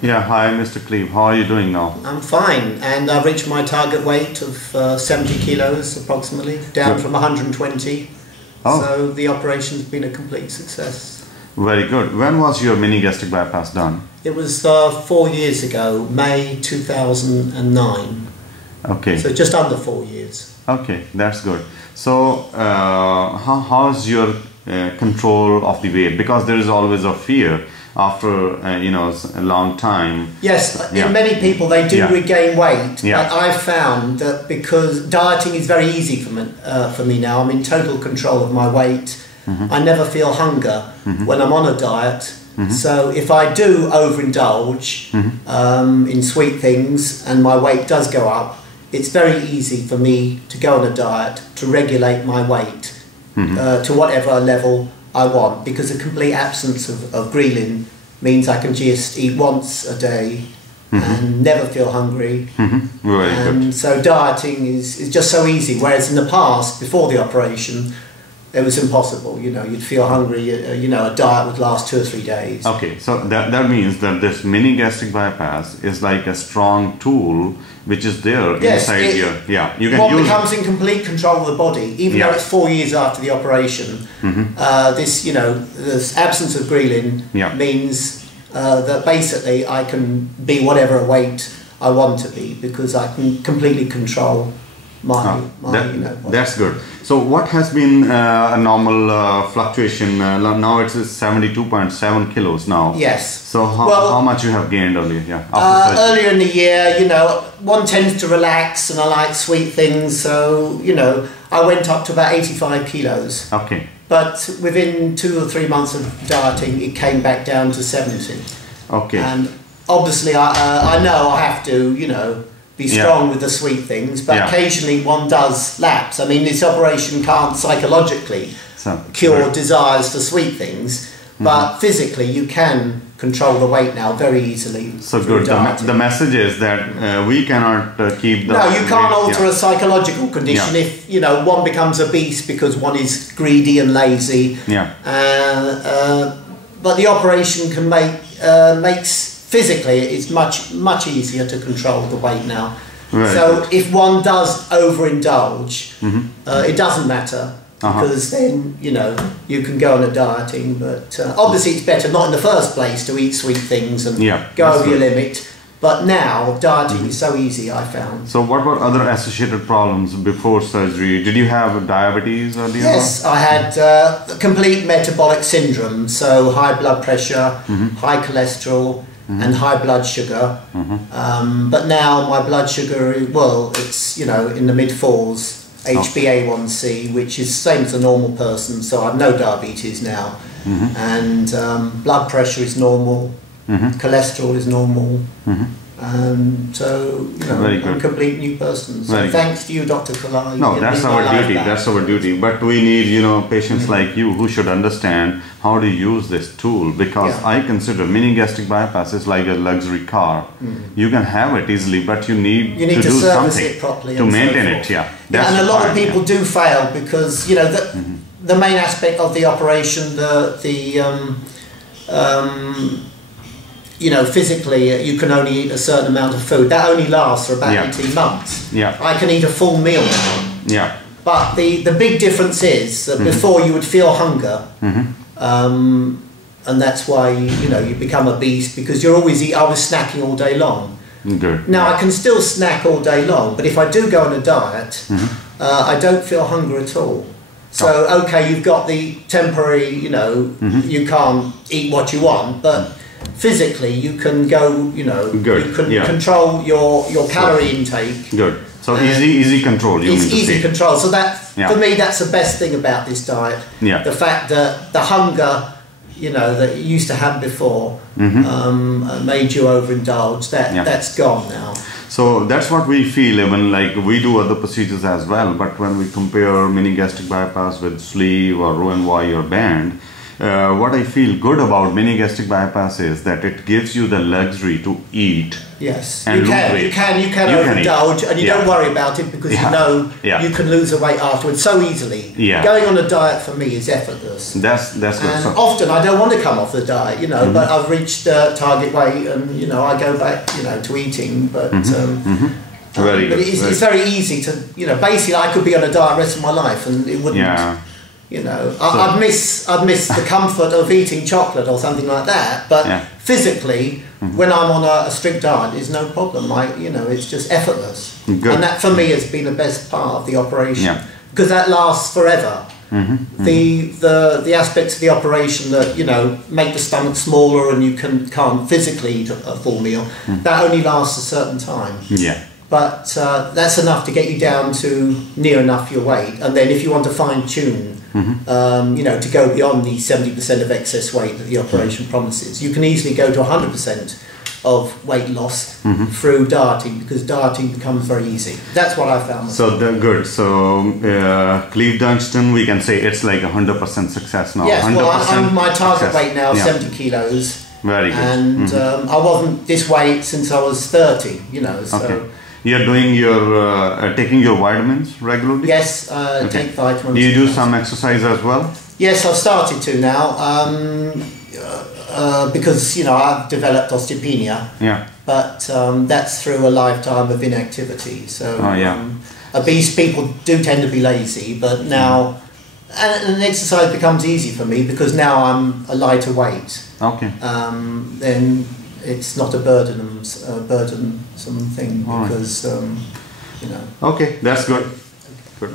Yeah, hi Mr. Cleve. How are you doing now? I'm fine, and I've reached my target weight of 70 kilos approximately, down from 120. Oh. So the operation's been a complete success. Very good. When was your mini gastric bypass done? It was 4 years ago, May 2009. Okay. So just under 4 years. Okay, that's good. So how's your control of the weight? Because there is always a fear after a long time. Yes, Yeah. in many people they do regain weight, Yeah. but I've found that because dieting is very easy for me now, I'm in total control of my weight. I never feel hunger when I'm on a diet. So if I do overindulge in sweet things and my weight does go up, it's very easy for me to go on a diet to regulate my weight to whatever level I want, because a complete absence of ghrelin means I can just eat once a day and never feel hungry. Very good. So dieting is just so easy, whereas in the past, before the operation, it was impossible. You'd feel hungry, a diet would last 2 or 3 days. Okay, so that means that this mini gastric bypass is like a strong tool which is there inside you. Yeah, you can one use becomes in complete control of the body, even though it's 4 years after the operation. This absence of ghrelin means that basically I can be whatever weight I want to be, because I can completely control my body. That's good. So what has been a normal fluctuation? Now it's 72.7 kilos now. Yes. So how much you have gained earlier? Yeah. Earlier in the year, one tends to relax, and I like sweet things. So I went up to about 85 kilos. Okay. But within 2 or 3 months of dieting, it came back down to 70. Okay. And obviously, I know I have to, be strong with the sweet things, but occasionally one does lapse. I mean, this operation can't psychologically cure desires for sweet things, but physically you can control the weight now very easily. So good. The message is that we cannot keep the... No, you can't alter a psychological condition if, one becomes obese because one is greedy and lazy. Yeah. But the operation can makes... Physically, it's much easier to control the weight now. Right. So if one does overindulge, it doesn't matter, because then you can go on a dieting. But obviously, it's better not in the first place to eat sweet things and go over your limit. But now dieting is so easy, I found. So what about other associated problems before surgery? Did you have diabetes earlier? Yes, I had complete metabolic syndrome, so high blood pressure, high cholesterol, and high blood sugar. But now my blood sugar, it's in the mid-4s, HbA1c, which is the same as a normal person, so I've no diabetes now. And blood pressure is normal, cholesterol is normal. So I'm a complete new person. So thanks to you, Dr. Kular. No, that's our duty. That's our duty. But we need patients like you who should understand how to use this tool, because I consider mini gastric bypass is like a luxury car. You can have it easily, but you need to do service something it properly to maintain it. Yeah, and a lot of people do fail because the main aspect of the operation, physically, you can only eat a certain amount of food. That only lasts for about 18 months. Yeah. I can eat a full meal now. Yeah. But the big difference is that before you would feel hunger, and that's why you become obese, because you're always I was snacking all day long. Good. Now I can still snack all day long, but if I do go on a diet, I don't feel hunger at all. So okay, you've got the temporary, you can't eat what you want, but physically you can go, you can control your calorie intake. Good. So easy control. It's easy control. So that for me, that's the best thing about this diet. Yeah. The fact that the hunger, that you used to have before, made you overindulge. That's gone now. So that's what we feel, even like we do other procedures as well, but when we compare mini gastric bypass with sleeve or roux-en-y or band, what I feel good about mini gastric bypass is that it gives you the luxury to eat. Yes, And you can overindulge, and you don't worry about it because you know you can lose the weight afterwards so easily. Yeah. Going on a diet for me is effortless. That's good. And So, often I don't want to come off the diet, you know, but I've reached target weight, and you know I go back, you know, to eating. But very good. It's very easy to, you know. Basically, I could be on a diet the rest of my life, and it wouldn't. Yeah. You know, I'd miss the comfort of eating chocolate or something like that. But physically, when I'm on a strict diet, it's no problem. You know, it's just effortless. Good. And that for me has been the best part of the operation because that lasts forever. The aspects of the operation that, you know, make the stomach smaller and you can't physically eat a full meal, that only lasts a certain time. Yeah. But that's enough to get you down to near enough your weight. And then if you want to fine tune, you know, to go beyond the 70% of excess weight that the operation promises, you can easily go to 100% of weight loss through dieting, because dieting becomes very easy. That's what I found. So good. So Cleve Dunstan, we can say it's like 100% success now. Yes, well, 100% my target success. weight now is 70 kilos. Very good. And I wasn't this weight since I was 30, you know. So. Okay. You're doing your, taking your vitamins regularly? Yes, take vitamins. Do you do some exercise as well? Yes, I've started to now. Because, you know, I've developed osteopenia. Yeah. But that's through a lifetime of inactivity. So obese people do tend to be lazy, but now and exercise becomes easy for me because now I'm a lighter weight. Okay. Then it's not a burdensome thing because you know. Okay, that's good. Good.